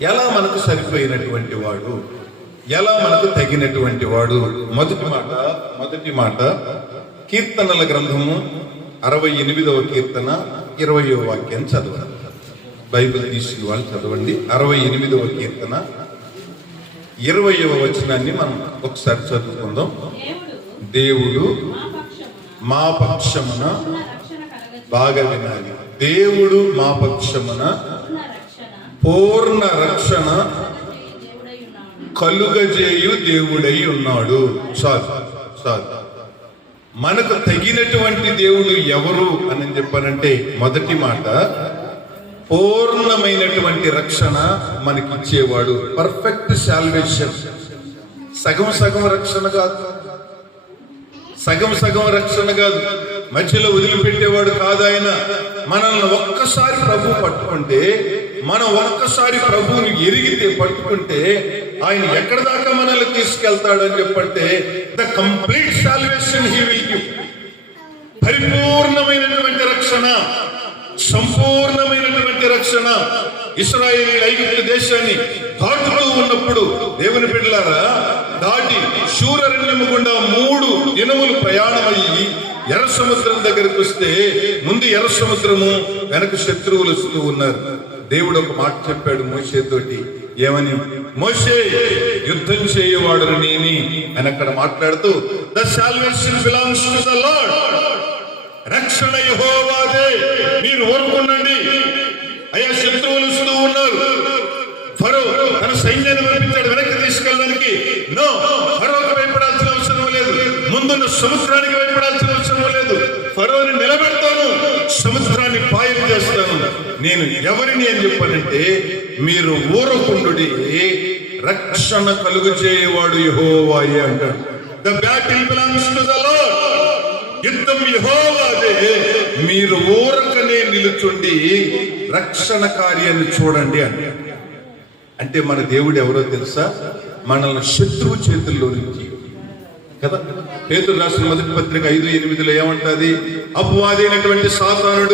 ఎలా మనకు సరిపోయినటువంటి వాడు, ఎలా మనకు తగినటువంటి వాడు. మొదటి మాట కీర్తనల గ్రంథము 68వ కీర్తన 20వ వాక్యం చదవండి. బైబిల్ తీసిన వాళ్ళు చదవండి. 68వ కీర్తన 20వ వచనాన్ని మనం ఒకసారి చదువుకుందాం. దేవుడు మా పక్షమున, బాగా వినాలి, దేవుడు మా పక్షమున పూర్ణ రక్షణ కలుగజేయు దేవుడై ఉన్నాడు. చాలు. మనకు తగినటువంటి దేవుడు ఎవరు అని చెప్పానంటే, మొదటి మాట పూర్ణమైనటువంటి రక్షణ మనకిచ్చేవాడు. Perfect salvation. సగం రక్షణ కాదు, సగం రక్షణ కాదు, మధ్యలో వదిలిపెట్టేవాడు కాదు ఆయన. మనల్ని ఒక్కసారి ప్రభు పట్టుకుంటే, మనం ఒక్కసారి ప్రభువుని ఎరిగితే పట్టుకుంటే, ఆయన ఎక్కడి దాకా మనల్ని తీసుకెళ్తాడు అని చెప్పంటే, the complete salvation he will give. పరిపూర్ణమైనటువంటి రక్షణ, సంపూర్ణమైనటువంటి రక్షణ. ఇశ్రాయేలీయులు ఐగుప్తు దేశాన్ని దాటుతూ ఉన్నప్పుడు, దేవుని బిడ్డలారా, దాటి శూరరణ్యము గుండా 3 దినములు ప్రయాణమయ్యి ఎర్ర సముద్రం దగ్గరకు వస్తే, ముందు ఎర్ర సముద్రము, వెనక శత్రువులు వస్తూ ఉన్నారు. దేవుడు ఒక మాట చెప్పాడు మోషేతోటి. ఏమని? మోషే, యుద్ధం చేయవాడు నేని అని అక్కడ మాట్లాడుతూ, the salvation belongs to the lord. రక్షణ యెహోవాదే, మీరు ఊరుకుండండి. అయ్యా, శత్రువులు వస్తూ ఉన్నారు. ఫరో తన సైన్యాన్ని పంపించాడు వెనక్కి తీసుకెళ్ళడానికి. నో, ఫరోకి భయపడాల్సిన అవసరం లేదు, ముందున్న సముద్రానికి భయపడాల్సిన అవసరం లేదు. ఫరోని నిలబెడతాను, సముద్రాన్ని పాయలు చేస్తాను. నేను ఎవరిని అని చెప్పానంటే, మీరు ఊరకుండుడి, రక్షణ కలుగు చేయవాడు యెహోవాయే అంటాడు. The battle belongs to the lord. యుద్ధం యెహోవాదే, మీరు ఊరకనే నిలుచుండి రక్షణ కార్యాన్ని చూడండి అని. అంటే మన దేవుడు ఎవరో తెలుసా? మనల్ని శత్రువు చేతుల్లో నుంచి కదా. పేతురు రాసిన మొదటి పత్రిక 5:8 ఏమంటది? అపవాది అయినటువంటి సాతానుడు